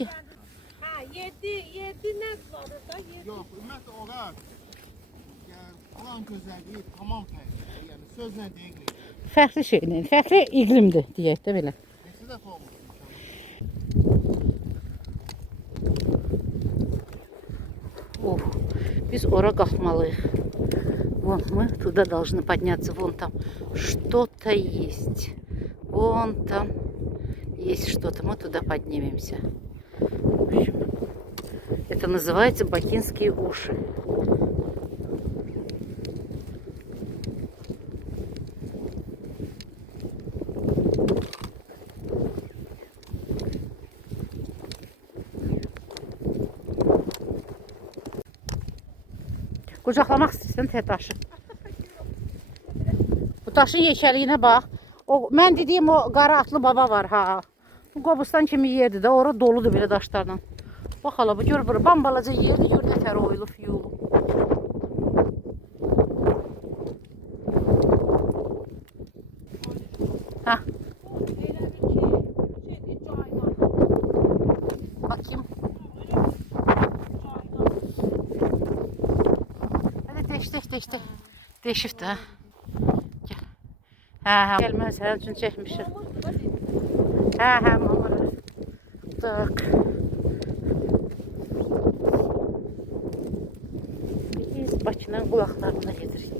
ki. Ha, yedi net var orada. Yox, ümumiyyətlə ora yəni plan gözəlliyi tamam fərqlidir. Yəni sözlə deyilir. Fərqli şeydir. Fərqli iqlimdir deyək də belə. Neçə dəfə olmuş? О, biz ора qalxmalıyıq. Вон мы туда должны подняться. Вон там что-то есть. Вон там есть что-то. Мы туда поднимемся. В общем, это называется бакинские уши. Qucaqlamaq istəyirsən tə daşı. Bu daşın yekəliyinə bax. O mən dediyim o qara atlı baba var ha. Bu Qobustan kimi yerdir də, ora doludur belə daşlarla. Bax hala bu gör bura bambalaca yerdir, gör nətər oyulub, yuyulub. Ha. Bakayım. Deşdi. Deşib də. Gəl. Hə, gəlməz, hər üçün çəkmişik. Hə, mamara. Tak. Biz Bakının qulaqlarına gedirik.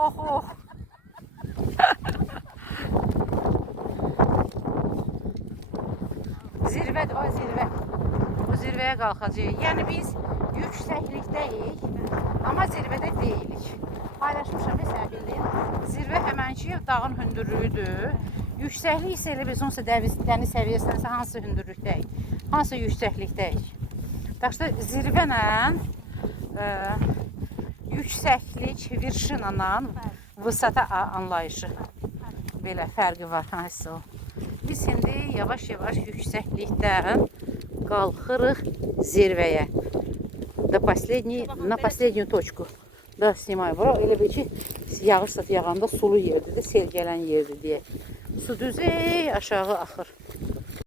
Oh. Zirvədir, o zirvə. Bu zirvəyə qalxacağıq. Yəni biz yüksəklikdəyik, amma zirvədə deyilik. Paylaşmışam məsələ bildiyin. Zirvə həmənki dağın hündürlüyüdür. Yüksəklik isə elə biz onsa dəniz səviyyəsində hansı hündürlükdəyik, hansı yüksəklikdəyik. Daşda zirvənlə yüksəklik, verşinanla vысota anlayışı belə fərqi var. Biz indi yavaş-yavaş yüksəklikdən qalxırıq zirvəyə. На последнюю точку. Da sнимаю. Bura elə bir ki, yağış yağanda sulu yerdir, sel gələn yerdir deyə. Su düz aşağı axır.